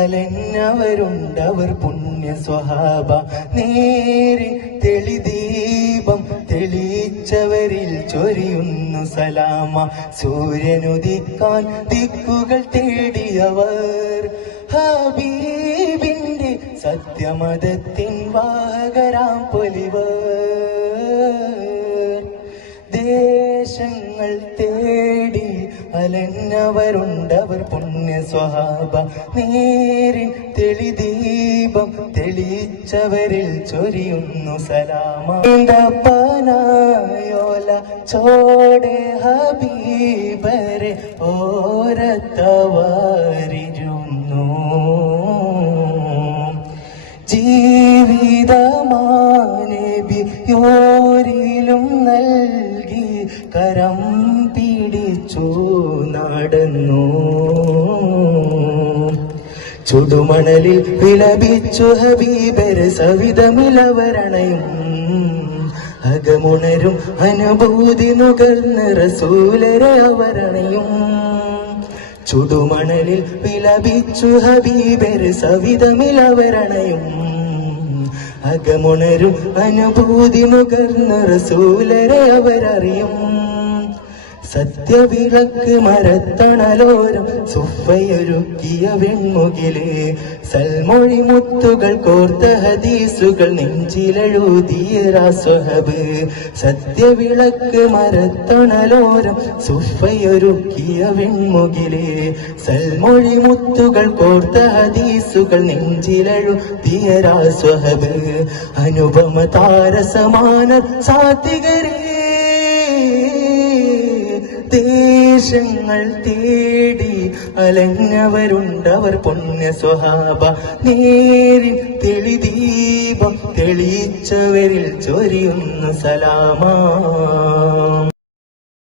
അലഞ്ഞവരുണ്ടവർ പുണ്യ സ്വഹാബ നേരെ തെളിദീപം തെളിയിച്ചവരിൽ ചൊരിയുന്നു സലാമ. സൂര്യനുദിക്കാൻ ദിക്കുകൾ തേടിയവർ. ഹബീബിന്റെ സത്യമതത്തിൻ വാഹകരാം പൊലിവർ. ദേശങ്ങൾ തേടി അലഞ്ഞവരുണ്ടവർ പുണ്യ സ്വഹാബ നേരിൽ തെളിദീപം തെളിയിച്ചവരിൽ ചൊരിയുന്നു സലാമ. പനായോല ചോടെ ഹബീബരെ ഓരത്തവാരിരുന്നു. ജീവിതമാനബിയോരിലും നൽകി കരം പിടിച്ചു നടന്നു. ചുടുമണലിൽ വിലപിച്ചു ഹബീബര സവിതമിലവരണയും. അകമുണരും അനുഭൂതി നുകർന്ന് റസൂലരെ അവരണയും. ചുടുമണലിൽ വിലപിച്ചു ഹബീബര സവിതമിലവരണയും. അകമുണരും അനുഭൂതി നുകർന്ന് റസൂലരെ അവരറിയും. സത്യവിളക്ക് മരത്തണലോരം സുഫയൊരുക്കിയ വെൺമുകിൽ. സൽമൊഴി മുത്തുകൾ കോർത്ത ഹദീസുകൾ നെഞ്ചിലെഴുതിയ രാസ്വഹബ്. സത്യവിളക്ക് മരത്തണലോരം സുഫയൊരുക്കിയ വെൺമുകിൽ. സൽമൊഴി മുത്തുകൾ കോർത്ത ഹദീസുകൾ നെഞ്ചിലെഴുതിയ രാസ്വഹബ്. അനുപമ താരസമാന സാത്വികരേ. ദേശങ്ങൾ തേടി അലഞ്ഞവരുണ്ടവർ പുണ്യ സ്വഹാബ നേരിൽ തെളിദീപം തെളിയിച്ചവരിൽ ചൊരിയുന്ന സലാമാ.